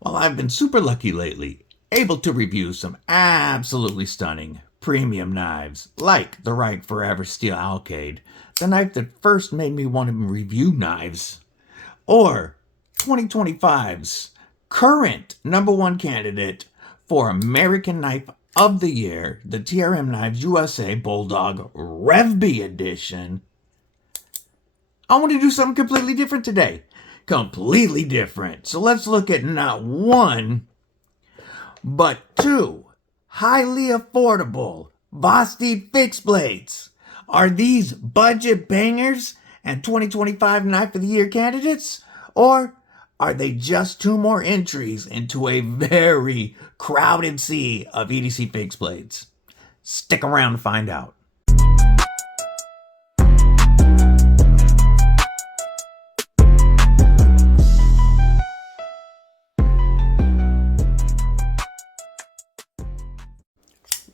Well, I've been super lucky lately, able to review some absolutely stunning premium knives, like the Right Forever Steel Alcade, the knife that first made me want to review knives, or 2025's current number one candidate for American Knife of the Year, the TRM Knives USA Bulldog Rev B Edition. I want to do something completely different today. Completely different. So let's look at not one, but two highly affordable Vosteed fixed blades. Are these budget bangers and 2025 Knife of the Year candidates? Or are they just two more entries into a very crowded sea of EDC fixed blades? Stick around to find out.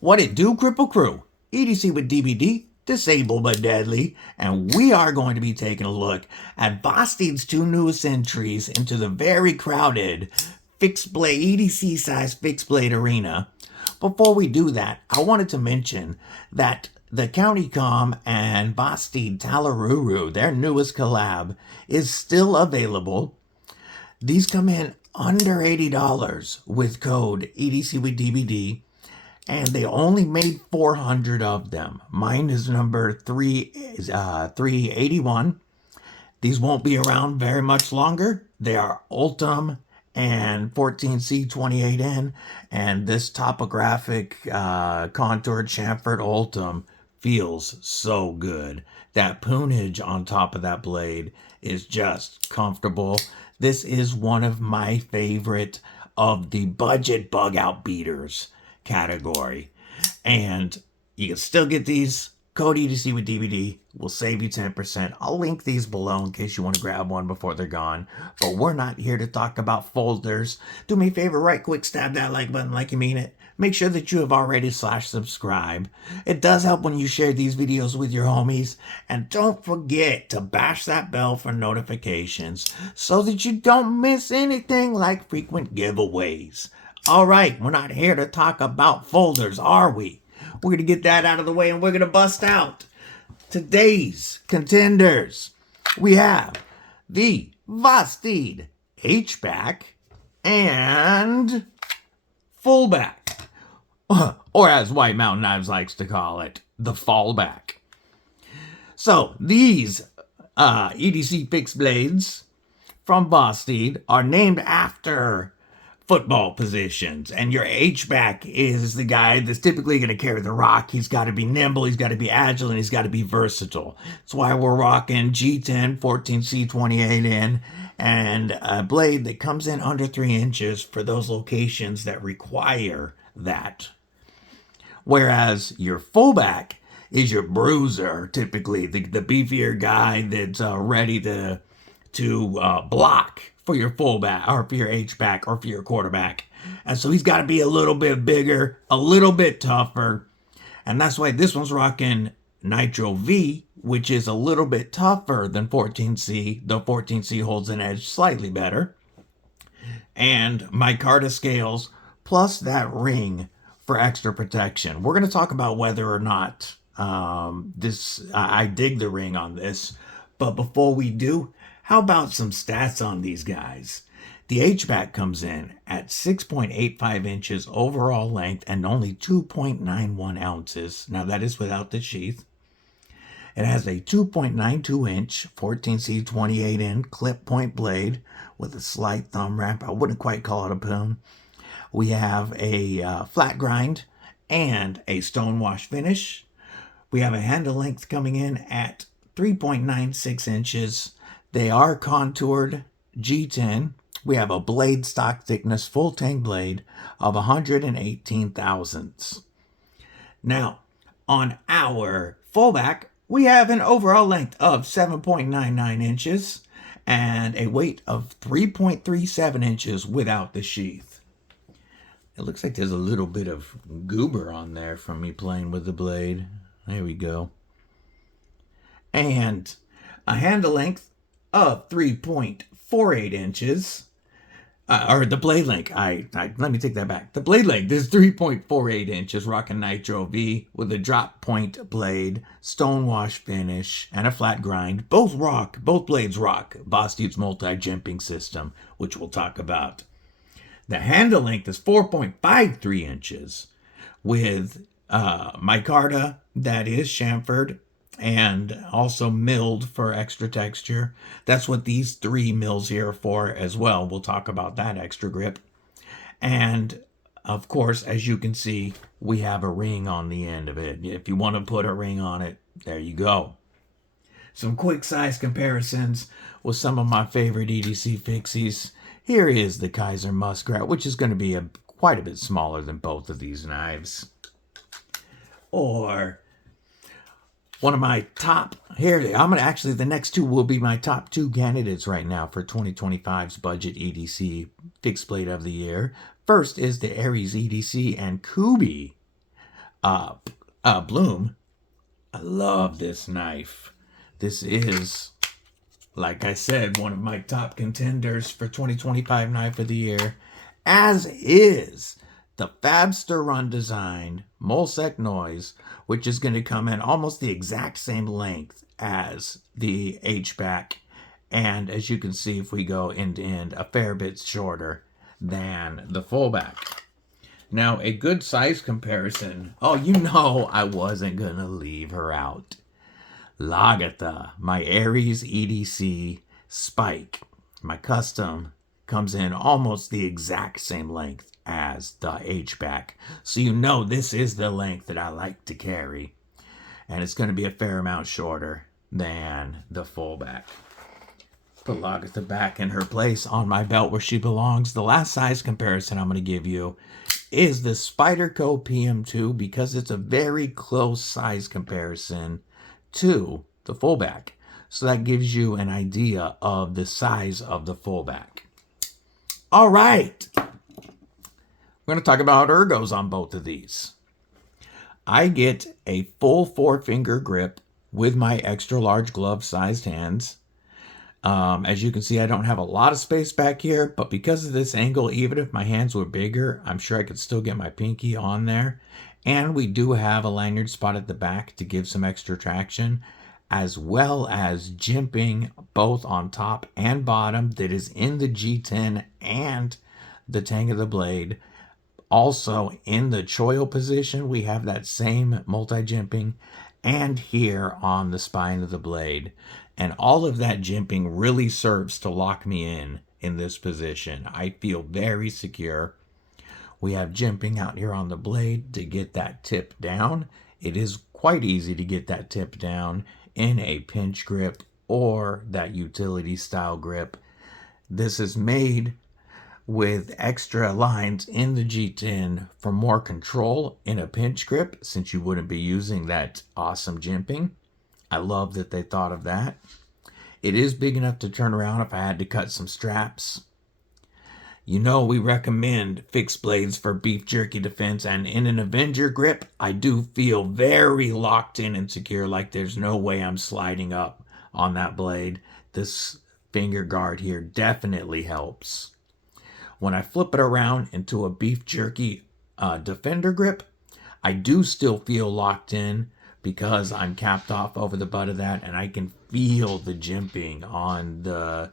What it do, Kripple Krew? EDC with DVD, disabled but deadly, and we are going to be taking a look at Vosteed's two newest entries into the very crowded fixed blade, EDC size fixed blade arena. Before we do that, I wanted to mention that the County Com and Vosteed Talaruru, their newest collab, is still available. These come in under $80 with code EDC with DVD. And they only made 400 of them. Mine is number 381. These won't be around very much longer. They are Ultim and 14C28N. And this topographic contoured chamfered Ultim feels so good. That poonage on top of that blade is just comfortable. This is one of my favorite of the budget bug out beaters category, and you can still get these. Code EDC with DVD will save you 10%. I'll link these below in case you want to grab one before they're gone. But we're not here to talk about folders. Do me a favor, right quick, stab that like button like you mean it. Make sure that you have already /subscribe. It does help when you share these videos with your homies. And don't forget to bash that bell for notifications so that you don't miss anything like frequent giveaways. All right, we're not here to talk about folders, are we? We're going to get that out of the way and we're going to bust out today's contenders. We have the Vosteed H-Back and Fullback, or as White Mountain Knives likes to call it, the Fallback. So these EDC fixed blades from Vosteed are named after football positions, and your H-back is the guy that's typically going to carry the rock. He's got to be nimble, he's got to be agile, and he's got to be versatile. That's why we're rocking G10 14C28N and a blade that comes in under 3 inches for those locations that require that. Whereas your fullback is your bruiser, typically the beefier guy that's ready to block for your fullback or for your H-back or for your quarterback. And so he's got to be a little bit bigger, a little bit tougher. And that's why this one's rocking Nitro V, which is a little bit tougher than 14C. The 14C holds an edge slightly better. And micarta scales plus that ring for extra protection. We're going to talk about whether or not I dig the ring on this. But before we do, how about some stats on these guys? The H-back comes in at 6.85 inches overall length and only 2.91 ounces. Now that is without the sheath. It has a 2.92 inch 14C28N clip point blade with a slight thumb ramp. I wouldn't quite call it a poon. We have a flat grind and a stonewash finish. We have a handle length coming in at 3.96 inches. They are contoured G10. We have a blade stock thickness full tang blade of 118 thousandths. Now, on our fullback, we have an overall length of 7.99 inches and a weight of 3.37 inches without the sheath. It looks like there's a little bit of goober on there from me playing with the blade. There we go. And a handle length of 3.48 inches, Or the blade length. Let me take that back. The blade length is 3.48 inches, rocking Nitro V with a drop point blade, stonewash finish, and a flat grind. Both blades rock Vosteed's multi-jimping system, which we'll talk about. The handle length is 4.53 inches with micarta that is chamfered and also milled for extra texture. That's what these 3 mills here are for as well. We'll talk about that extra grip. And of course, as you can see, we have a ring on the end of it. If you want to put a ring on it, there you go. Some quick size comparisons with some of my favorite EDC fixies. Here is the Kaiser Muskrat, which is going to be quite a bit smaller than both of these knives. Or one of my top, the next two will be my top 2 candidates right now for 2025's budget EDC fixed blade of the year. First is the Aries EDC and Kubi Bloom. I love this knife. This is, like I said, one of my top contenders for 2025 knife of the year, as is the Fabster Run designed Molsec Noise, which is going to come in almost the exact same length as the H-Back. And as you can see, if we go end to end, a fair bit shorter than the Fullback. Now, a good size comparison. Oh, you know I wasn't going to leave her out. Lagatha, my Aries EDC Spike, my custom, comes in almost the exact same length as the H-Back. So you know this is the length that I like to carry. And it's going to be a fair amount shorter than the Fullback. Put Lagatha back in her place on my belt where she belongs. The last size comparison I'm going to give you is the Spyderco PM2, because it's a very close size comparison to the Fullback. So that gives you an idea of the size of the Fullback. All right. We're going to talk about ergos on both of these. I get a full 4-finger grip with my extra large glove sized hands. As you can see, I don't have a lot of space back here, but because of this angle, even if my hands were bigger, I'm sure I could still get my pinky on there. And we do have a lanyard spot at the back to give some extra traction, as well as jimping both on top and bottom that is in the G10 and the tang of the blade. Also in the choil position, we have that same multi-jimping, and here on the spine of the blade. And all of that jimping really serves to lock me in this position. I feel very secure. We have jimping out here on the blade to get that tip down. It is quite easy to get that tip down in a pinch grip or that utility style grip. This is made with extra lines in the G10 for more control in a pinch grip, since you wouldn't be using that awesome jimping. I love that they thought of that. It is big enough to turn around if I had to cut some straps. You know we recommend fixed blades for beef jerky defense, and in an Avenger grip, I do feel very locked in and secure, like there's no way I'm sliding up on that blade. This finger guard here definitely helps. When I flip it around into a beef jerky defender grip, I do still feel locked in because I'm capped off over the butt of that, and I can feel the jimping on the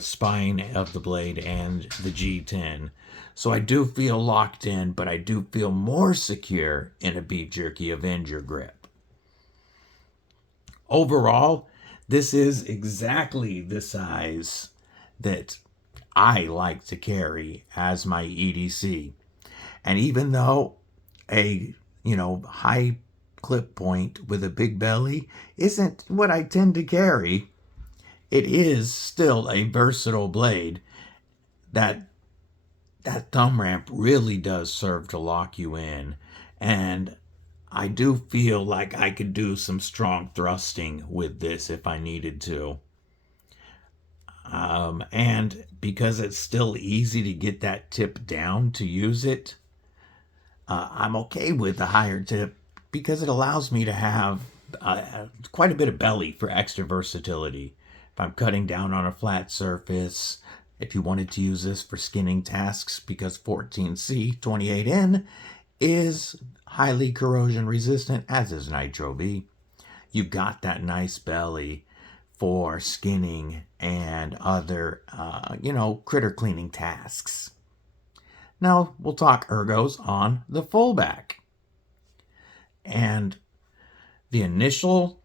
spine of the blade and the G10. So I do feel locked in, but I do feel more secure in a beef jerky Avenger grip. Overall, this is exactly the size that I like to carry as my EDC. And even though a high clip point with a big belly isn't what I tend to carry, it is still a versatile blade. That thumb ramp really does serve to lock you in, and I do feel like I could do some strong thrusting with this if I needed to. And because it's still easy to get that tip down to use it, I'm okay with the higher tip because it allows me to have quite a bit of belly for extra versatility. If I'm cutting down on a flat surface, if you wanted to use this for skinning tasks, because 14C 28N is highly corrosion resistant, as is Nitro V. You got that nice belly for skinning and other, critter cleaning tasks. Now we'll talk ergos on the Fullback. And the initial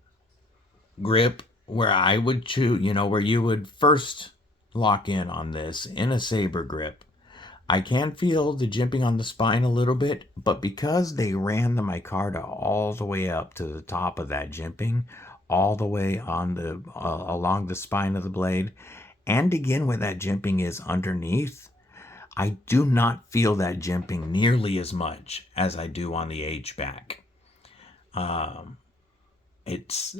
grip where I would choose, where you would first lock in on this in a saber grip, I can feel the jimping on the spine a little bit, but because they ran the micarta all the way up to the top of that jimping, all the way on the along the spine of the blade, and again where that jimping is underneath, I do not feel that jimping nearly as much as I do on the H-Back. It's,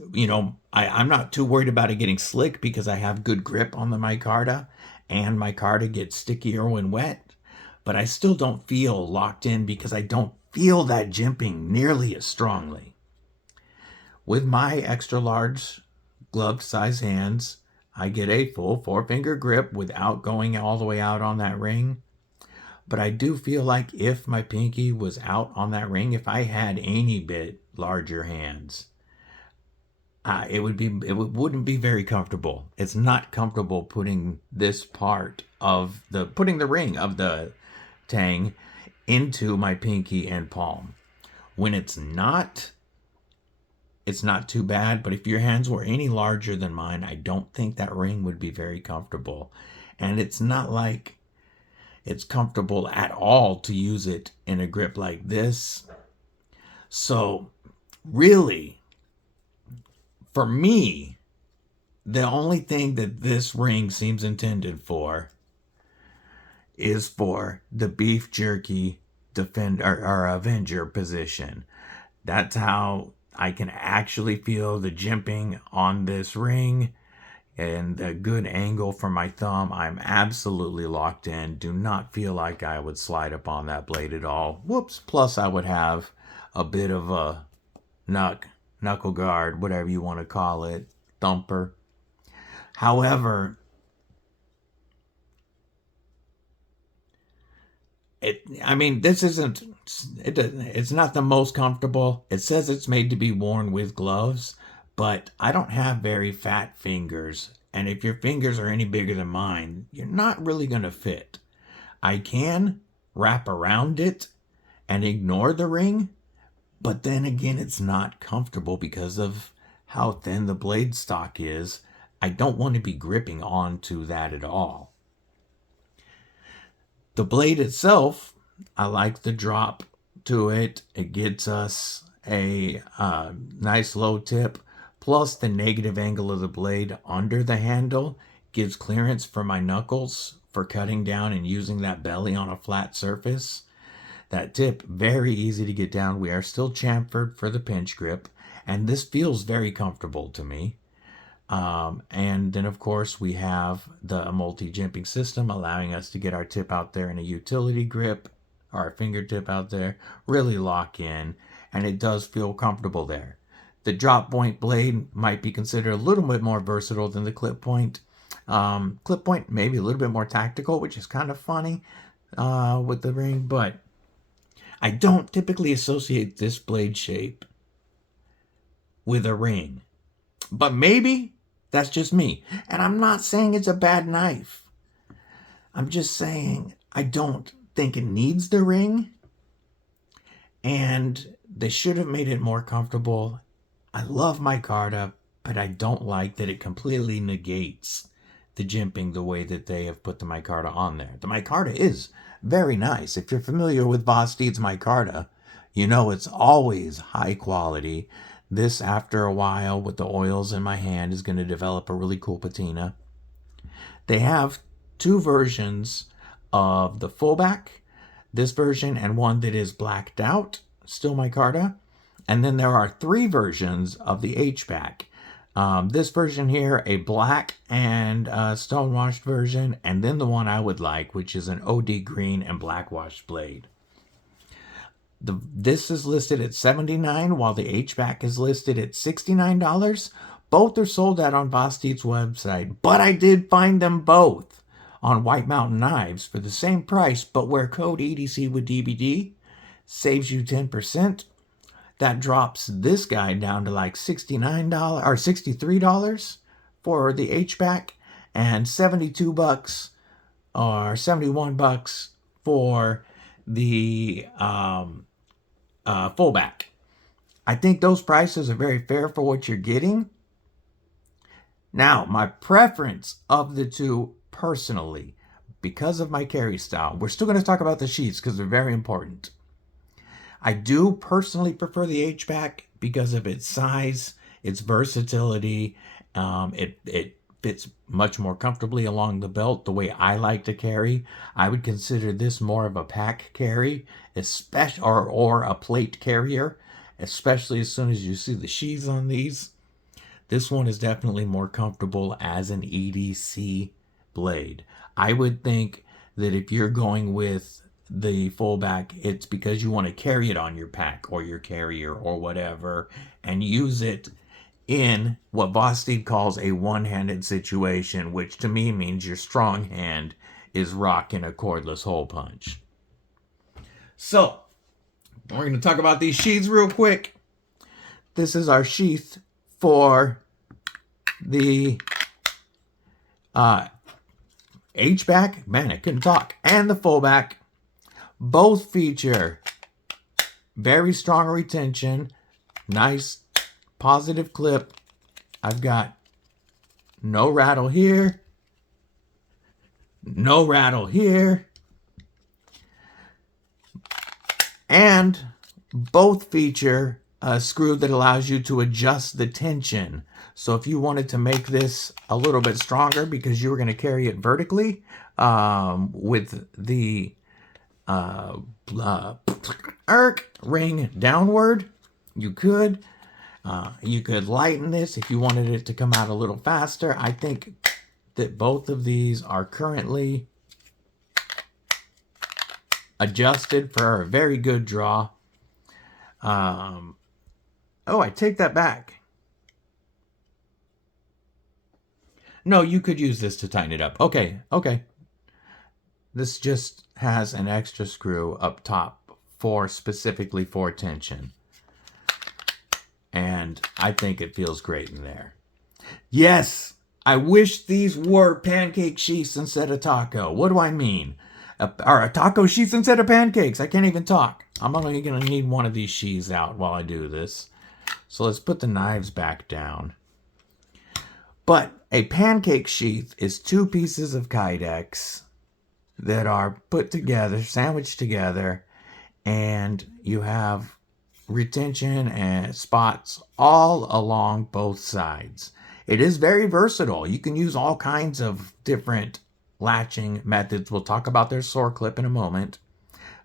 I'm not too worried about it getting slick because I have good grip on the micarta, and micarta gets stickier when wet, but I still don't feel locked in because I don't feel that jimping nearly as strongly. With my extra large gloved size hands, I get a full 4-finger grip without going all the way out on that ring. But I do feel like if my pinky was out on that ring, if I had any bit larger hands, it wouldn't be very comfortable. It's not comfortable putting this part of putting the ring of the tang into my pinky and palm. When it's not too bad, but if your hands were any larger than mine, I don't think that ring would be very comfortable. And it's not like it's comfortable at all to use it in a grip like this. So really, for me, the only thing that this ring seems intended for is for the beef jerky defender or avenger position. That's how I can actually feel the jimping on this ring and a good angle for my thumb. I'm absolutely locked in. Do not feel like I would slide up on that blade at all. Whoops. Plus I would have a bit of a knuckle guard, whatever you want to call it, thumper. However, it's not the most comfortable. It says it's made to be worn with gloves, but I don't have very fat fingers. And if your fingers are any bigger than mine, you're not really going to fit. I can wrap around it and ignore the ring, but then again, it's not comfortable because of how thin the blade stock is. I don't want to be gripping onto that at all. The blade itself, I like the drop to it. It gets us a nice low tip, plus the negative angle of the blade under the handle gives clearance for my knuckles for cutting down and using that belly on a flat surface. That tip, very easy to get down. We are still chamfered for the pinch grip, and this feels very comfortable to me. And then, of course, we have the multi-jimping system, allowing us to get our tip out there in a utility grip, our fingertip out there, really lock in, and it does feel comfortable there. The drop point blade might be considered a little bit more versatile than the clip point. Clip point maybe a little bit more tactical, which is kind of funny with the ring, but I don't typically associate this blade shape with a ring. But maybe that's just me. And I'm not saying it's a bad knife. I'm just saying I don't think it needs the ring. And they should have made it more comfortable. I love micarta, but I don't like that it completely negates the jimping the way that they have put the micarta on there. The micarta is very nice. If you're familiar with Vosteed's micarta, you know it's always high quality. This, after a while, with the oils in my hand, is going to develop a really cool patina. They have two versions of the Fullback, this version and one that is blacked out, still micarta. And then there are 3 versions of the H-Back. This version here, a black and stonewashed version, and then the one I would like, which is an OD green and black washed blade. This is listed at $79, while the H-Back is listed at $69. Both are sold out on Vosteed's website, but I did find them both on White Mountain Knives for the same price, but where code EDC with DBD saves you 10. That drops this guy down to like $69 or $63 for the H-Back and $72 or $71 for the Fullback. I think those prices are very fair for what you're getting. Now, my preference of the two personally, because of my carry style, we're still going to talk about the sheaths because they're very important. I do personally prefer the H-Back because of its size, its versatility. It fits much more comfortably along the belt the way I like to carry. I would consider this more of a pack carry, especially or a plate carrier, especially as soon as you see the sheaths on these. This one is definitely more comfortable as an EDC blade. I would think that if you're going with the Fullback, it's because you want to carry it on your pack or your carrier or whatever and use it in what Vosteed calls a one-handed situation, which to me means your strong hand is rocking a cordless hole punch. So, we're going to talk about these sheaths real quick. This is our sheath for the H-Back, man, I couldn't talk, and the Fullback. Both feature very strong retention, nice positive clip. I've got no rattle here, no rattle here, and both feature a screw that allows you to adjust the tension. So if you wanted to make this a little bit stronger because you were going to carry it vertically with the ring downward, you could lighten this if you wanted it to come out a little faster. I think that both of these are currently adjusted for a very good draw. Oh, I take that back. No, you could use this to tighten it up. Okay. This just has an extra screw up top specifically for tension. And I think it feels great in there. Yes, I wish these were pancake sheaths instead of taco. What do I mean? Or a taco sheath instead of pancakes. I can't even talk. I'm only going to need one of these sheaths out while I do this. So let's put the knives back down. But a pancake sheath is two pieces of Kydex that are put together, sandwiched together, and you have retention and spots all along both sides. It is very versatile. You can use all kinds of different latching methods. We'll talk about their sore clip in a moment.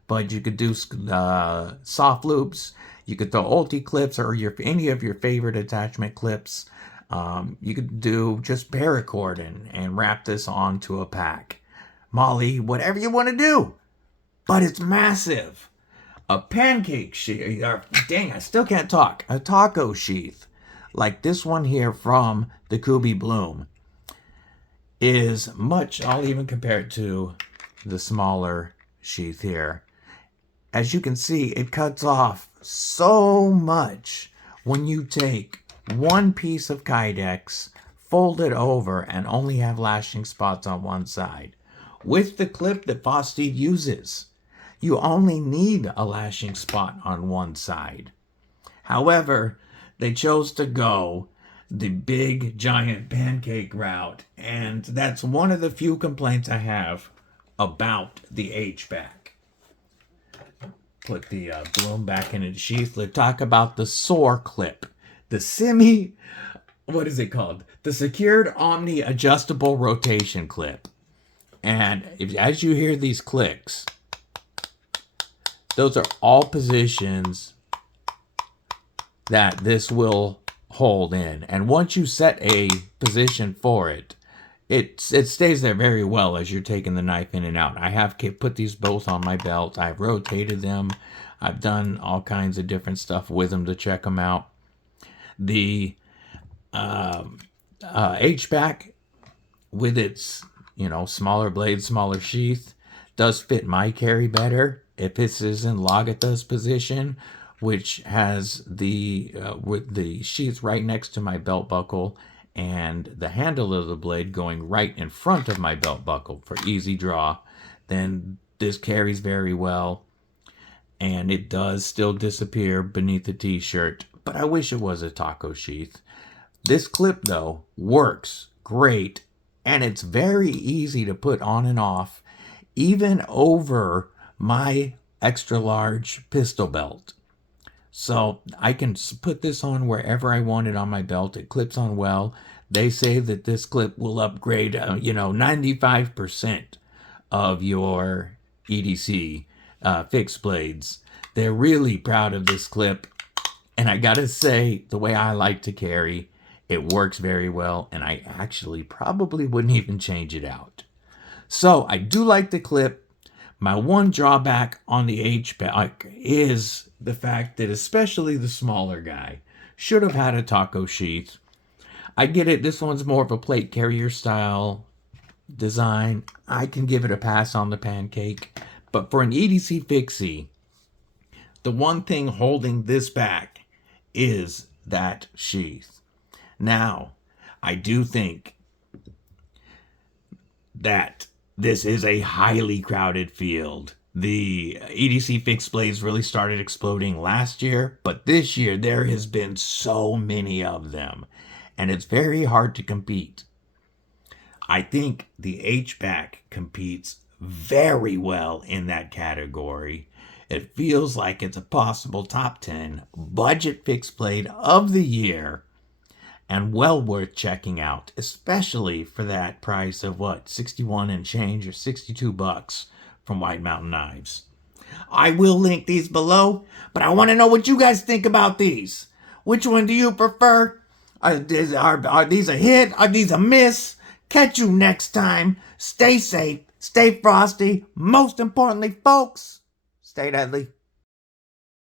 But you could do soft loops. You could throw ulti clips or any of your favorite attachment clips. You could do just paracord and wrap this onto a pack. Molly, whatever you want to do. But it's massive. A pancake sheath, dang, I still can't talk. A taco sheath, like this one here from the Kubi Bloom, is much, I'll even compare it to the smaller sheath here. As you can see, it cuts off so much when you take one piece of Kydex, fold it over, and only have lashing spots on one side. With the clip that Vosteed uses, you only need a lashing spot on one side. However, they chose to go the big giant pancake route, and that's one of the few complaints I have about the H-Back. Put the Bloom back in its sheath. Let's talk about the sore clip. The what is it called? The Secured Omni Adjustable Rotation Clip. And as you hear these clicks, those are all positions that this will hold in. And once you set a position for it, it stays there very well as you're taking the knife in and out. I have put these both on my belt. I've rotated them. I've done all kinds of different stuff with them to check them out. The H-Back with its you know, smaller blade, smaller sheath. Does fit my carry better if this is in Lagatha's position, which has with the sheath right next to my belt buckle and the handle of the blade going right in front of my belt buckle for easy draw. Then this carries very well, and it does still disappear beneath the t-shirt, but I wish it was a taco sheath. This clip though works great, and it's very easy to put on and off, even over my extra large pistol belt. So I can put this on wherever I want it on my belt. It clips on well. They say that this clip will upgrade, 95% of your EDC fixed blades. They're really proud of this clip. And I gotta say, the way I like to carry, it works very well. And I actually probably wouldn't even change it out. So I do like the clip. My one drawback on the H-Back is the fact that especially the smaller guy should have had a taco sheath. I get it. This one's more of a plate carrier style design. I can give it a pass on the pancake. But for an EDC fixie, the one thing holding this back is that sheath. Now, I do think that this is a highly crowded field. The EDC fixed blades really started exploding last year, but this year there has been so many of them, and it's very hard to compete. I think the H-Back competes very well in that category. It feels like it's a possible top 10 budget fixed blade of the year, and well worth checking out, especially for that price of 61 and change, or $62 from White Mountain Knives. I will link these below, but I want to know what you guys think about these. Which one do you prefer? Are these a hit? Are these a miss? Catch you next time. Stay safe, stay frosty. Most importantly, folks, stay deadly.